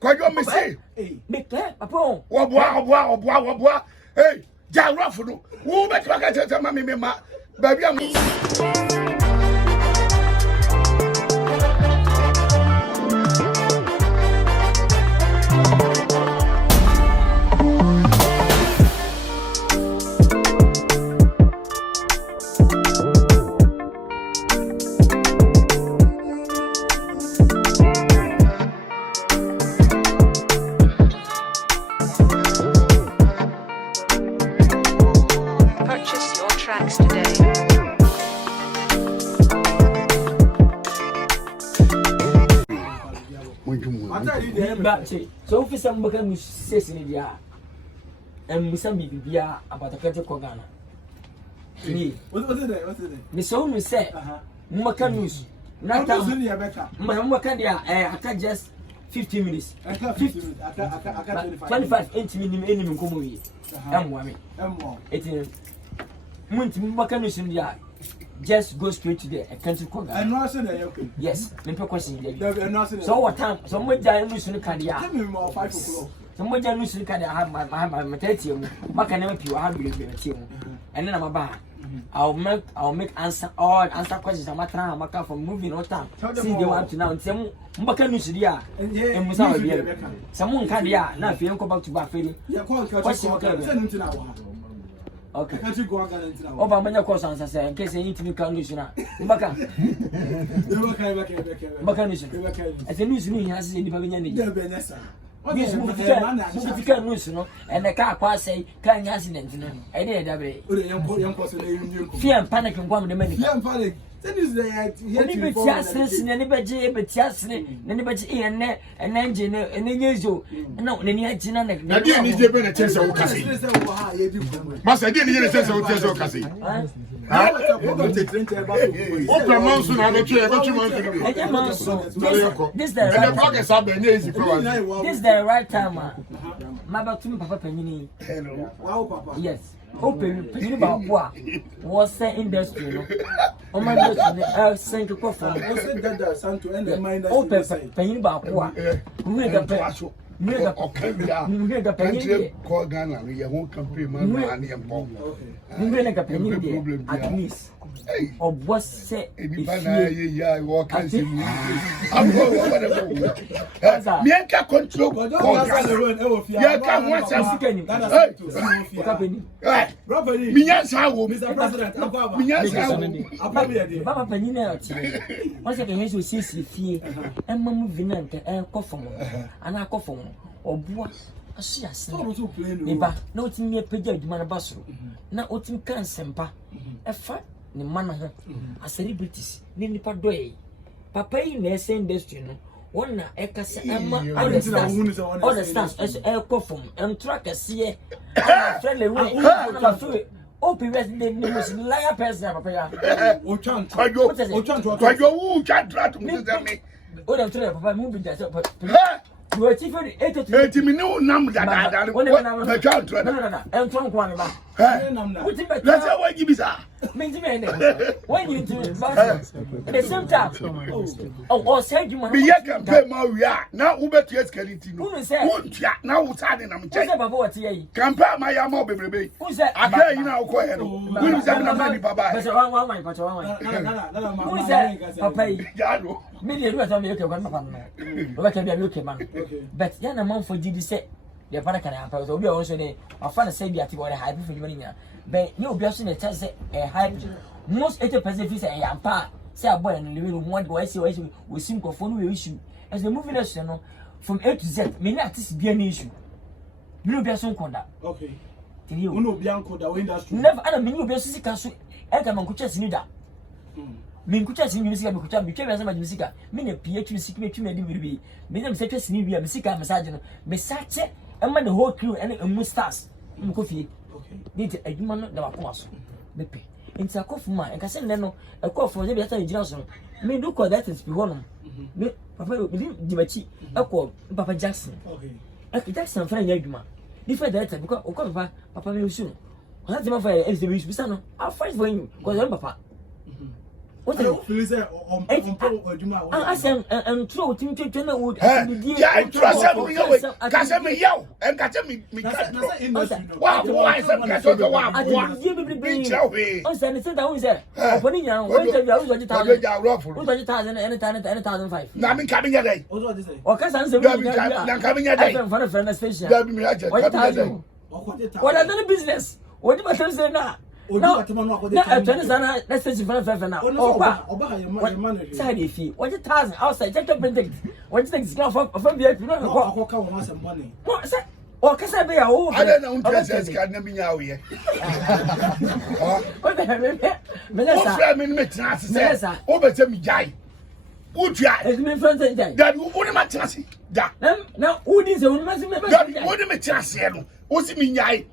Kwajo me say. Me clear, papa. Oboa. Hey, ja rough no. Wo be ka tete ma me ma. Ba bia mo. So if some become says in the and Musa Bibia about a country Kogana. What is it? Miss Owen said, Macanus. Not Macandia, I can just 15 minutes. 25 minimum minimum comedy. It Macanus in the eye. Just go straight to the country code. I'm not saying that. Yes, no question. So what time? Somebody died in the Candia. 5 o'clock. Somebody died in the Candia. I have my material. I can never pure. I have and then I'm about. I'll make answer all answer questions. I'm trying to make from moving all time. See the one to now. Some Macanus dia. And Musa. Someone can dia. Now if you go back to Buffalo. Okay. Over many questions, I say, in case you need to be conditioner. Baka. As a news me has in the pavilion. Yes, news, no, and the car pass say, kind accident. I did that way. Fear and panic and one of the many. Panic. That is the anybody and engine and you. No, any engine and I didn't need a chance of Cassie. Master didn't need a chance of Cassie. What monsoon I got this is the right time. My bathroom, Papa Penny. Wow, Papa. Yes. Open Penny about was say industry. Oh my God, Saint Coffin. Open Penny about what? Who is the best? The penny call Ghana, we won't compare my money and bomb. You make a penny at least. Or what say I walk and see me. I'm going to control. You can't watch us again. Yes, I will, Mr. President. Yes, I will. Papa Penina, once I can use to see fear and Mamma Vinant and coffin and I coffin or bois. I see us. Neighbor, no to me a page man basso. Now, what you can semper a fat. Ni mana a celebrities ni nipa doye papa yi na ese industry no wona e ka se ema all the stars as e perform and track ase friendly way na fe o previous the most liar person papa ya o chan kwajo wo chan trat mu se me o dem tell papa mu bi da se you are chief 80 minutes nam da na chan trat no en tron kwan ba let's say why give me sir when you do it at the same time or say you man be can pay my we are now ube to escalate no now we turn na me check baba what here can pay my yama bebrebe aka you na ko he no we say na money baba but one who say papa jalo me dey do me okay one papa no baba can be okay man but ya na man for gidi say the para can happen so we also dey afa na say bi ati body hype for money na but you be also na tell say hype most 80% feel say yampa say a boy and living one go say we sim ko phone we issue as the movie let's you know from A to Z many artists be an issue me no be so konda okay you no be ankoda we industry never ana me no be so sika so e ka man ko chase ni da me nkucha sini music me kucha me twa me music me na PH music me twa me di biribi me na me se twa sini bia music message no me sache e ma the whole crew and emu stars me ko fie okay need adwuma no da wakoma so me pe nti akofu ma e ka se ne no e kofu je bi ata ejina so me do call that is be one me papa me di bachi e ko papa Jackson okay e Jackson fra nya adwuma different director because o ko papa me usu o na te ma fa e se be usu bisa no I fight for you because I'm papa What is it? Feel say on Juma. I said, and throw Tim China would. Yeah, I trust me. Catch me, yo, and catch me. Wow, why is that? Catch the one. I didn't bring you. I said, it's always there. Opening young, what are you $1,000 and 10,005. Now I'm coming a day. Or Cassan, I'm coming a day. In front of friend station. What are the business? What do I say now? No, let's say for now. Oh, side if you 1,000 outside, check the printing. What is the from the money? Or can I be a whole? I don't know. Can never be out here. What the hell? Melissa, over to me, Jai. Would you? It's me, friends, that you wouldn't match us. Now, who is the one? Wouldn't match us. What's me, Jai?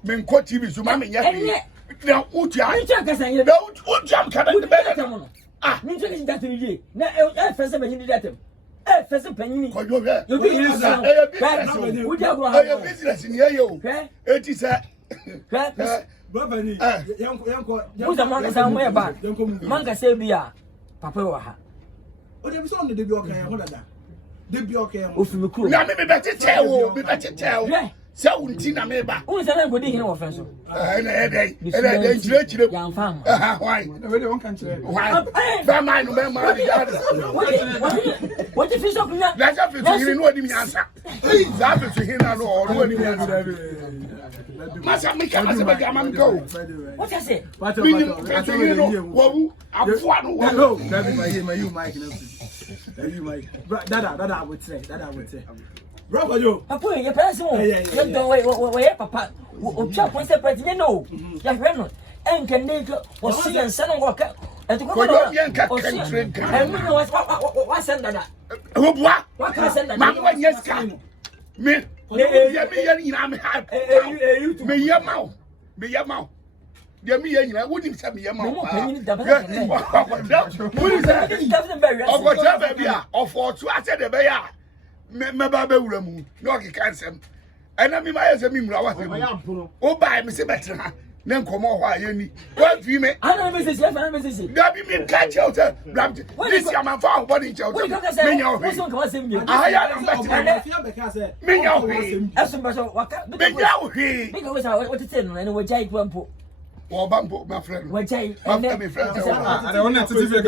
Men Contry, so mammy, now, would you? I don't would jump coming to bed. Ah, me taking that in you. Now, first of all, you did that. First of all, you business in here. It is a who's a man somewhere back. Manka say, Bia, Papa. Oh, there was only the Bioka. The Bioka. Now, maybe better tell. So, Tina Meba. Who is that good in offense? And why? Why? Mine, what if he's up in that? That's up to him. What do you answer? It's up to him. What do you answer? Massa, make a man go. What I say? What I would say. Bravo, yo. Papa, your person. You don't wait, Papa. Chop one separate, you know. Your friend, and can make or see and send walker. And to go to young country. And we know what's send that. What can I send that? Mamma, yes, come. Me, your mouth. Be your mouth. Dear me, I wouldn't tell me your mouth. What is that? Of all two, I said, me baba wuramu no ke kansem ana mi ma yese mi mura wa se o ba mi se betra na nkomo ho ayeni wa fi me ana me se da bi mi ka che o se blamti this ya man fa ho body che o se me nya o he aya na betra me nya o he aso ba so waka me nya o he me go say what it say no na we jai kwampo wo bampo my friend we jai and my friend I don't want to see the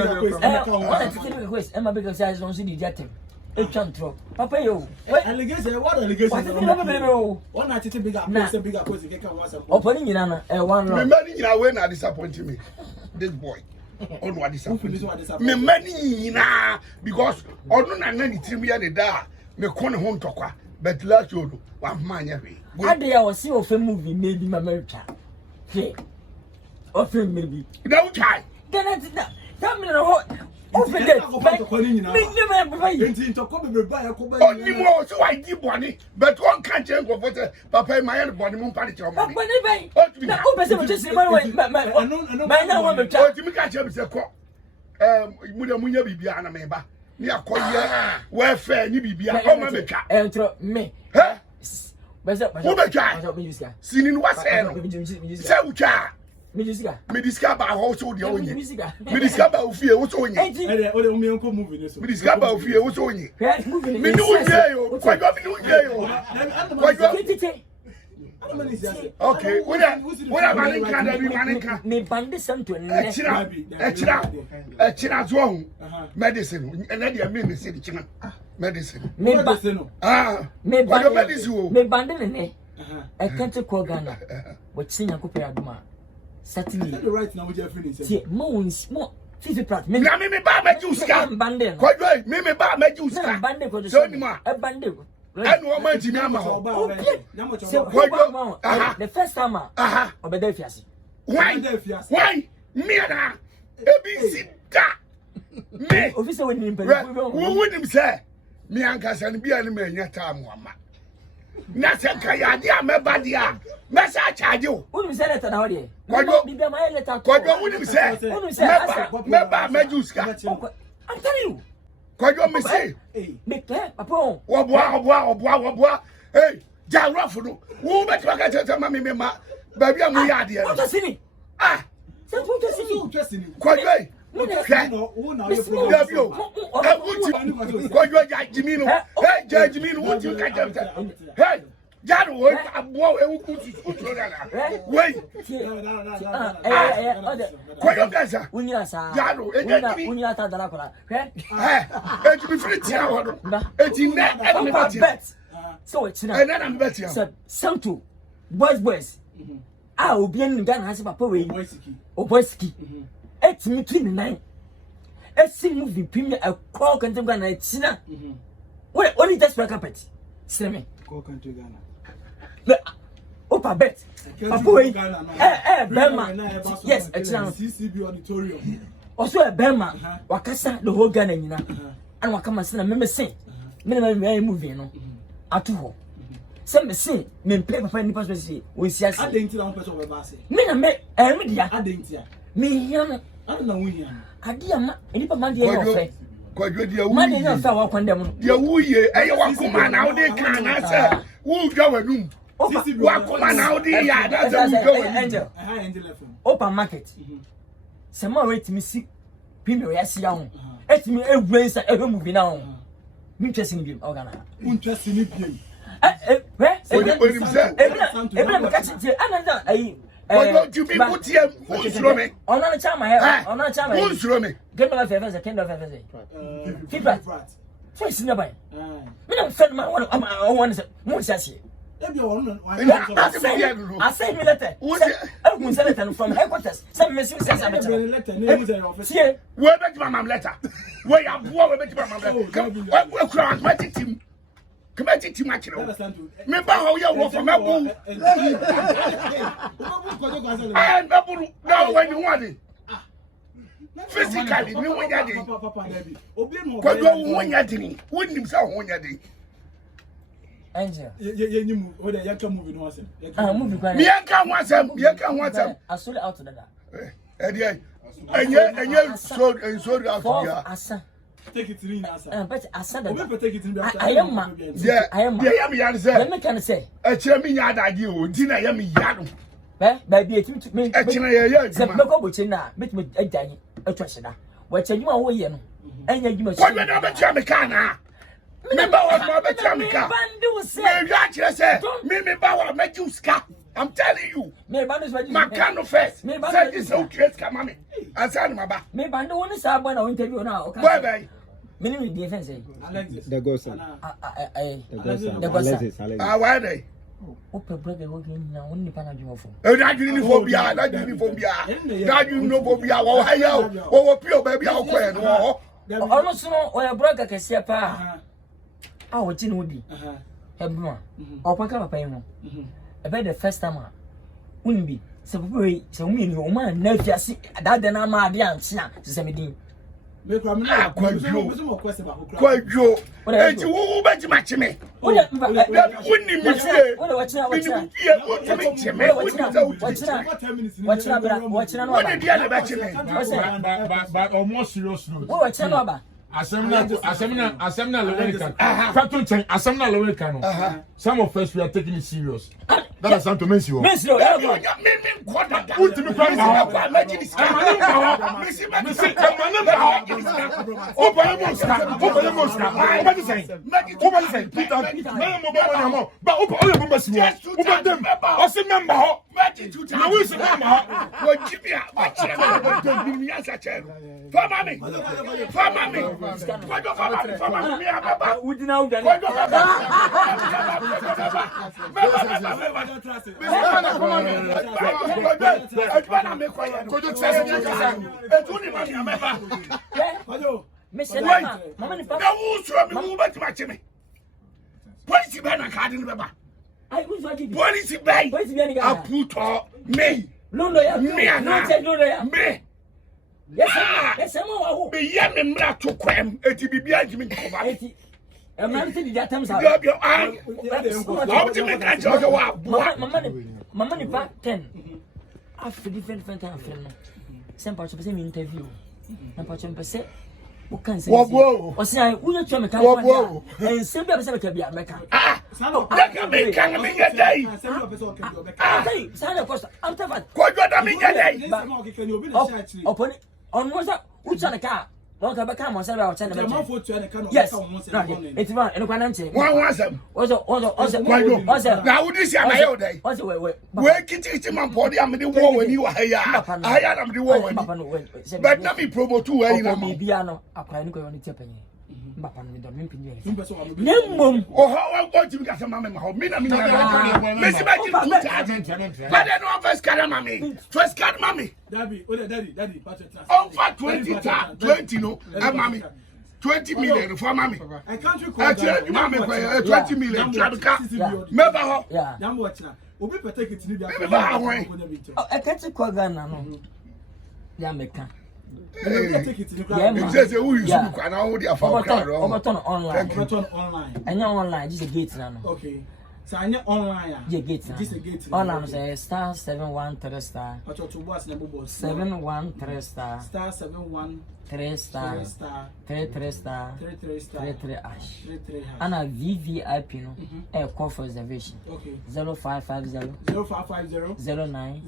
request am big say don't see the jatem Chantro, Papa, you allegation. What allegation? One at big up, opening in one round. Many in a way are disappointing me. This boy. On what disappointing me. Many because on any tribute da me corner home talker, but last you one man every. I was see of a movie, maybe my America. Hey, of him maybe. Don't try. Then I did that. Tell me the whole. Open it. Only more so I give money, but one can't change what Papa my own body moon party. Papa, open just my now one to me catch up. Muda Bibiana member. Near Koya, welfare, you be enter me. Huh? Seen what's so me discover also the only. Me discover fear what's on you. Me discover fear what's on you. Me know quite okay, when I'm manning me band something extra wrong medicine and then you mean the city china medicine. Me band in there. I can't call Ghana. What sing a copy of ma. Certainly, right now, see, more 50 plat. Me ba me juice can bande. Quite right. Me ba me juice can bande for the so anymore. A bande. And one man to me the first time, Obedefias. Why? Me na. ABC da. Me. Officer when you who would him say? Me and Cassan be an man yet time one. Nothing can ya me badia. Messa charge you. Who said it now? What would him say? Meba Meduska. I'm telling you. What you me say? Make that upon. Wabwa. Hey, Jarafo. Who make my mammy, baby, I'm here. What a city. Ah, Sɛ to to si. Kwadwe. Kwadwe ja Jimmy no. Hey, ja Jimmy no, what you ka jam. Hey, Jaro, abo e wuku tutu na. Wait. Kwadwe gaza. Unya sa. Jaro, unya ta dala kola. Eh, e be free tia ho no. E ti na e me bet. So it's na. E na me bet ya. Santo. Boys. Ah, obi en Ghana hase papa we. Oboy Siki. Etimi 29. Esi movie premier a call Country Ghana China. Wait, only just for carpet. Seme. Call Country Ghana. Opa bet. Papa we. Bema. Yes, China. CCB auditorium. Also a Bema. Wakasa the whole Ghana nyina. And wakama sina me say. Me movie no. Atu ho. Some say, men play for any person say, we see us. I didn't tell person of us. Me na me, media. I didn't tell. Me here, I don't know when. I dear ma, any man dear fair. Kwadwe dia wu. Man dey fair work on them. Dia wu ye, eh wa kuma na wo dey kan na say, wo dwa wanum. Wa kuma na wo dey ya, that's wo dwa wanum. Angel. Angel FM. Open market. Some more wait me see. Pimi ya see ya ho. Etimi egwensa movie na ho. Me interesting game organa. Interesting game. Committee too much. Remember how you work for my boo. And no, when you want it. Physically, no one had it. What you want yet? Wouldn't himself one yet. Angel, you move, or the young movie was it? You can't want them. I sold it out to that. And you sold out to take it in answer. But I said I am yeah, I am answer. Let me can say a chairman yard idea, dinner yummy yard. Baby, it to me. Actually, yeah, go with China, make me a dining, a treasure. What's a new way? And you must what another Chamicana. Remember what my Chamica say, Mimi Bauer make you scat. I'm telling you, my kind of face. Maybe this okay, come on. I said, my back. Maybe I don't want to say when I interview now. Bye. Minimum defense. The ghost. Why are they? Open brother working now only Panama for. That uniform, that uniform, oh, pure baby, I'll quit. Almost no, or a brother can see a pa. Our chin would be. Hebron, or Paka Paymo. About the first time, wouldn't be. So we, so me, no man, never see that then I'm a damn snap to 17. Quite Joe. And you bet much me. Wouldn't you say? But almost serious. What's another? Assembly some of us we are taking it serious. That is something to mention. Yes, I'm be young black to cram, it be behind me. A man said that times my money back 10. After different time, some parts of the same interview. And parts of the o kan say o say we you try me kan one and say be say be bia meka me kan me nya dai say na cost am ta fa ko jo da me nya dai oponi on mo say u try ka no ka be kan mo say be o try na me yes it's right and kwa nche one sam ozo na wo dis ya na yo dai ozo we kiti man podi am de wo wani wa haya na me de wo wani but na me promote we na me bia no akwa ni ko yo ni tepenye mbapa no me do me mpinye nemmom o ha wa ti mi ka sama me ma ho me na me na me si ba ji tu charge but then no first card mami daddy over 20 no mami 20 million for mami I can't recall mami 20 million trabika meba ho yam watch na obi protect it ni bia I can't recall Ghana no ya meka it says who you should kwa na hold your phone card online anya online just a gate na no okay so anya online ya gate na just a gate online say star 713 star acho to boss na bobo 713 star 713 star 33 star 33 ash and a VVIP no call for reservation okay 0550 09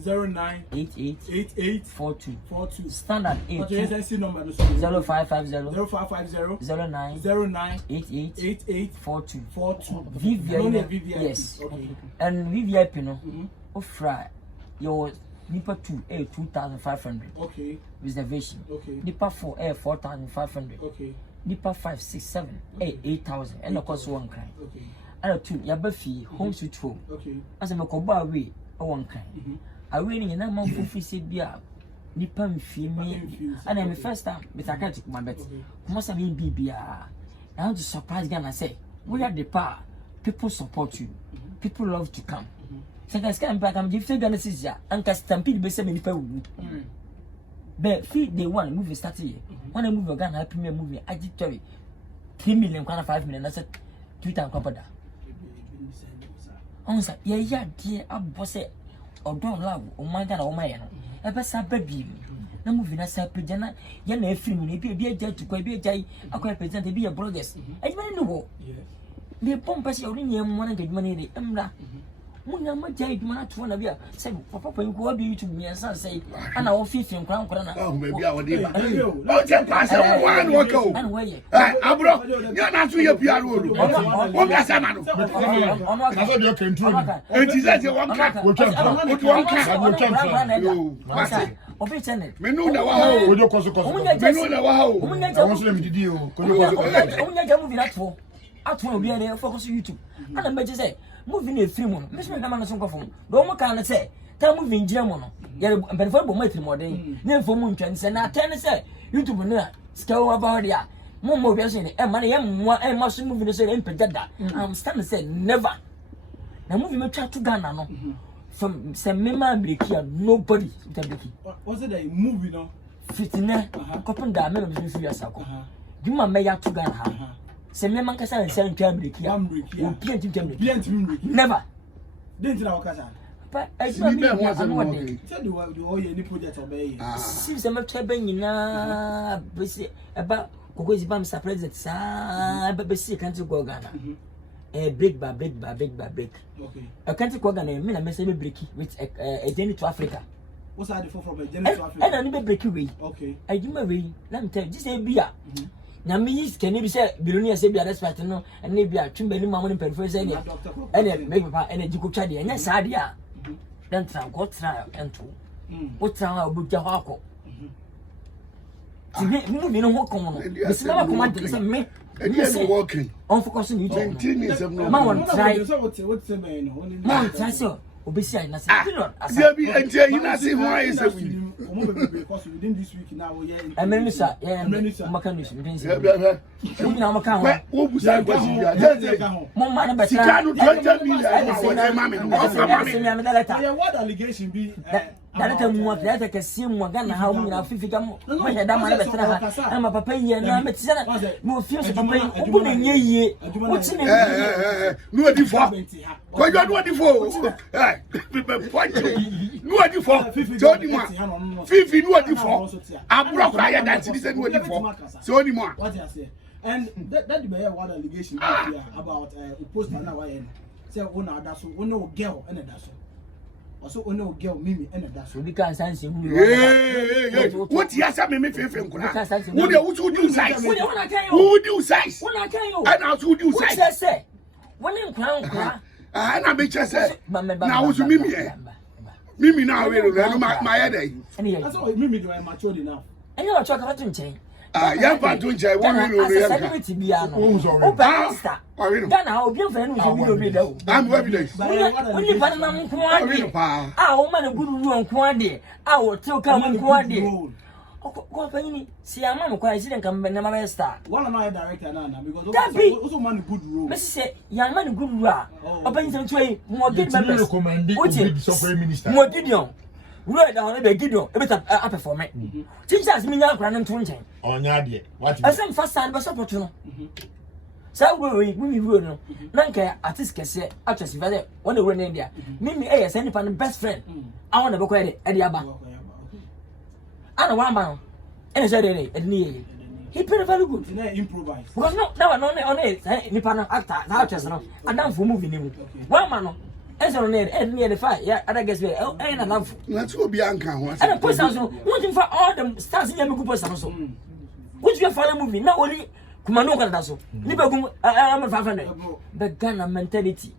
88 42 standard 8 number 0550 09 88 42 VVIP yes okay and VVIP no offer your Nipa 2 2,500 okay reservation okay Nipa 4 4,500 okay Nipa 5 6 7 8,000 and of course one kind okay and two yabafi home sweet home okay as a makoba away one kind away ni na man fu fi bia Nipa mfi me and I'm first time but I can't take my bet must have been bibia I want to surprise Ghana say we are the power people support you people love to come Second scan back, I'm giving Ghana Sia and Castampede be 75. But feed the one movie started here. When I move a Ghana premium movie, I did 3 million, 5 million. I said, 2 times Copada. On said, yeah, dear, I was it or don't love, oh my God, oh my, I pass a baby. No moving as a pejana, Yana free me, be a judge to quite be a jay, I quite present to be a brothers. I don't know. The pompous your ring, one get money, Emra. Muna majai mana tuona bia say papa you go be to me and say ana o fifin kran kran na oh maybe I would o je pass one work o and where abro you na to your PR road o ga sama no ono ka so dey control enti say one crack wo twa obi channel menu na wa ha o jo koso menu na wa ha o won so le mididi o ko jo koso omunya jamu bi natfo atfo obi ade focus YouTube ana meje say movie na free mo me so na ma so nkofo do mo kan say ta movie njire mo no ye benefo bo matri mo den na enfo mu ntwan say na ten say YouTube na scale about there mo bi say e ma na ye mo e ma so movie no say empejada I'm standing say never na movie me twa to Ghana no from say me ma breakia nobody that breaking was it a movie no fitina kopon da me no so fi asako duma me ya to Ghana ha se me man kasa nsa ntwa breakia o pient ntwa never didn't na wakasa but I don't know what said you any project obey si se me twa ban nyina besi eba kokozi bam sa president sa besi kan to go Ghana break by break okay I can't go Ghana me na me say be break with a journey to Africa what's that for from a journey to Africa and I be break way okay I do my way let me tell you this say bia na me is can be say billionaire say bia respect no and ne bia twin bani mamu perfor say ne and make papa energy ko twa de anya sa de a then try go try ento what try obuja ho akọ ti me no ho kon no me se na command say me working on focus on YouTube ma won try ma try so obesi ai na say there be enter you na see why is it because within this week now we are minister makanis we say we na maka ho wo busa kwasi bia mo ma na betra sika no 20 million what allegation be Director mu director kese mu Ghana ha mu na Fifi kam. Mo he da man betra ha. Ma papa yi na me ti na mo fie so papa yi obu na nye yie. O ti na no adi fo. Ko yo no adi fo. Eh, no adi fo. So ni mo. Fifi no adi fo. Aburo kwa ya dance ni say no adi fo. So ni mo. What you say? And that be one allegation about post man na why say una da so una girl and da so. Also una girl Mimi and da so. We can sense who you are. What you say me fefe nkura. Who dey who do size? Who do size? And also who do size? What say? When nkura. Ah na me che say. Na who so Mimi eh. Mimi na we no my head eh. That's why Mimi do I mature enough. And you are talking about nchen. Ya pa to nchen won we no ya. Celebrity bia no. O barista. Ghana obi ofan no so bi no bi da o. I'm evidence. Only ban na nko ade. Ah o ma na gudu nko ade. Ah o te o ka nko ade. Go fanyini si ama mo kwa isi nka na ma star. One of my director na because also man good role. Me say ya man good role a. Obanyi sem twai mo get members. Recommend so for minister. Mo Gideon. Where da be Gideon e beta a perform. Teachers me nya akra no nto nchen. Onya de. What? Asem fast and be support no. Sa we no. Na nka artist kese actress vele one we na India. Mimi eh say nipa no best friend. I want to be kwede e de aba. Ana one man. And say dey e ni. He played very good. He improvise. Because no nipa no actor actress no. Adam for movie ni mu. One man no. Eso near the fire. Yeah, other guys were na love. Let's go Bianca. And post also wanting for all the stars in your post also. Which you follow movie not only Kumano can so. Nipa gum I'm 500. The Ghana mentality.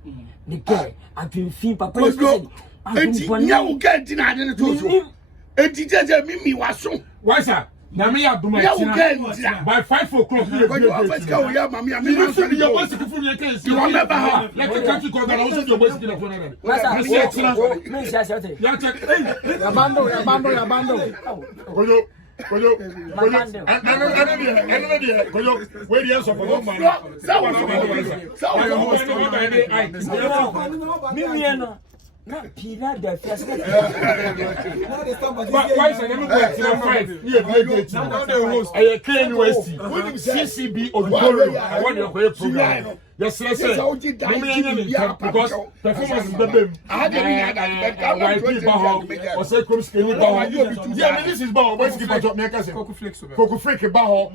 The guy and to feel papa. And you get in I didn't tell you. And teacher Mimi was so. Why sir? Na me ya duma tina by 5 o'clock you go first go ya mami am you see your boss ku fun yake you remember how like the country go down also your boss kina phone na me sia sia te ya check ya bando koyo koyo we dey so for man me no na pira da fias na why say dem go at 5 you dey date now dey host I clean west CCB auditorium I want your program yes sir because performance is the I had that or say come skinny baho yeah this is baho boys keep on talk me can say coco flex baho